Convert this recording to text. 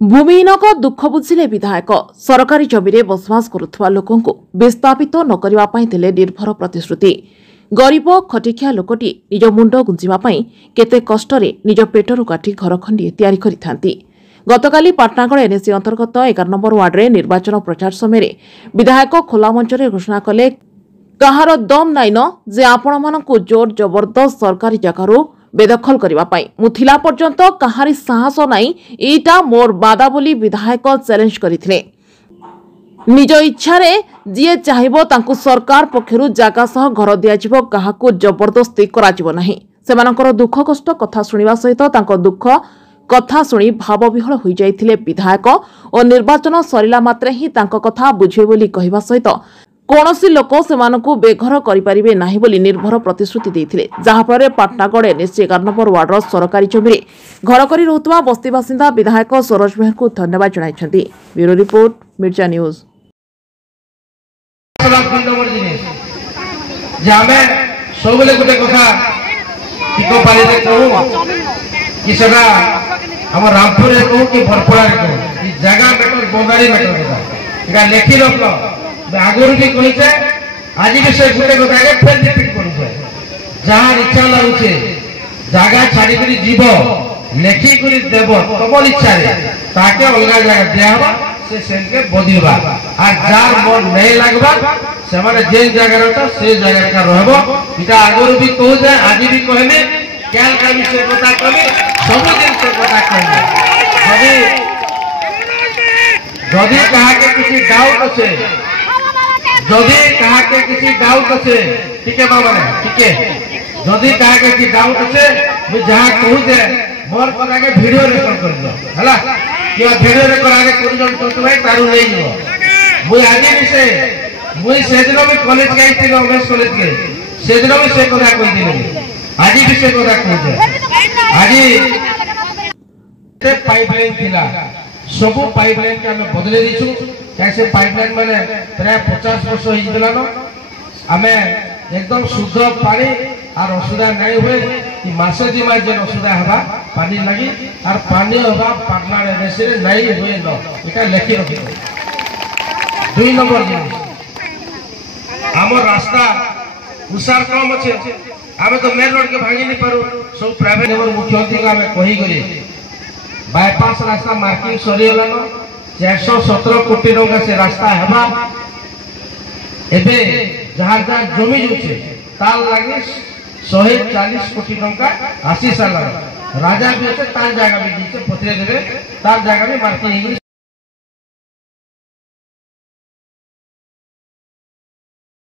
भूमिहीनक दुख बुझिले विधायक सरकारी जमीरे बसवास करुवा लोक विस्थापित न करने देले निर्भर प्रतिश्रुति। गरीब खटिखिया लोकटी निज मुंड गुंजापी केते कष्टरे निज पेटरू काटी घर खंडी तैयारी करिथांती। गतकाली पाटनागढ़ एनएसी अंतर्गत 11 नंबर वार्डे निर्वाचन प्रचार समय विधायक खोला मंचरे घोषणा कले कहार दम नाइन जे आपण मानकु जोर जबरदस्त सरकारी जगारू बेदखल करने मुथिला पर्यंत कहारी साहस नाई एटा मोर बादा बोली विधायक चैलेंज करथिले। निज इच्छारे जिए चाहिबो तांकु सरकार पक्षरु जागा सह घर दियाजिबो काहाकु जबरदस्ती कराजिबो नाही। सेमानकर दुख कष्ट कथा सुनिबा सहित तांको दुख कथा सुनी भावविहल होई जाइथिले विधायक और निर्वाचन सरिला मात्रे ही तांको कथा बुझे बोली कहिबा सहित कौनसी लोक सेमानकु बेघर करिपारिबे नाही बोली निर्भर प्रतिश्रुति देथिले। जहाफଳରେ पाटनागढ़ एनएसी 11 नंबर वार्डर सरकारी जमीरे घर करी रहुतबा बस्ती बासिंदा विधायक सरोज बेहरकु धन्यवाद जणाइछन्ती। Bureau report Mirza news. जामे सबले गुटे कथा टिको पालिते कहू कि सदा हम रामपुर रे कहू कि भरपुरा रे कहू कि जगह मैटर बोंगारी मैटर कथा एका लेखि रखलो आगुर भी कहिছে आज भी से गुटे कथा के फेर रिपीट करू जहां इच्छा लागुचे जगह छाड़ी करी जीव लेखि करी देव तमर इच्छा रे ताके अलगा जगह देहबा से सेनके बदिबा आ जार मन नहीं लागबा से माने जे जगह रहता से जगह का रहबो इटा आगुर भी कहू जे आज भी कहले केल का विषय कथा कहले सब दिन से कथा कहले जदी कहा के किसी डाउट আছে जदी कहा के किसी डाउट আছে ठीक है बाबा ठीक है जदी कहा के किसी डाउट আছে मैं जहां कहू जे मोर करा के वीडियो रिकॉर्ड कर दो हला कि वीडियो रिकॉर्ड आगे कोन जन तो भाई तारू नहीं हो मुई आगे विषय मुई सेदिनो में कॉलेज गई थी उमेश कॉलेज के सेदिनो में से कथा कहि दिले आज भी से कथा कहि दे आज ते पाइपलाइन थिला सबु पाइपलाइन के हमें बदले दीछु कैसे पाइपलाइन माने प्राय 50 वर्ष हो गेला न हमें एकदम शुद्ध पानी और असुविधा नहीं हुए कि मासे दी मास जन असुविधा हवा पानी लगी और पानी हवा पाटना रे से नहीं हुए न एटा लेखि रखि 2 नंबर दिन हमर रास्ता उसार कम अछि आमे तो मेन रोड के भांगी नहीं पारो सब प्राइवेट नंबर मुख्यमंत्री का हमें कहि गली बाईपास रास्ता मार्किंग सरीगला 417 कोटी टका से रास्ता हेबा एबे जहां जहां जमी जुचे ताल लागे 140 कोटी टका आसी साल राजा भी আছে তার জায়গা भी दीचे पत्रे देबे तार জায়গা भी मार्किंग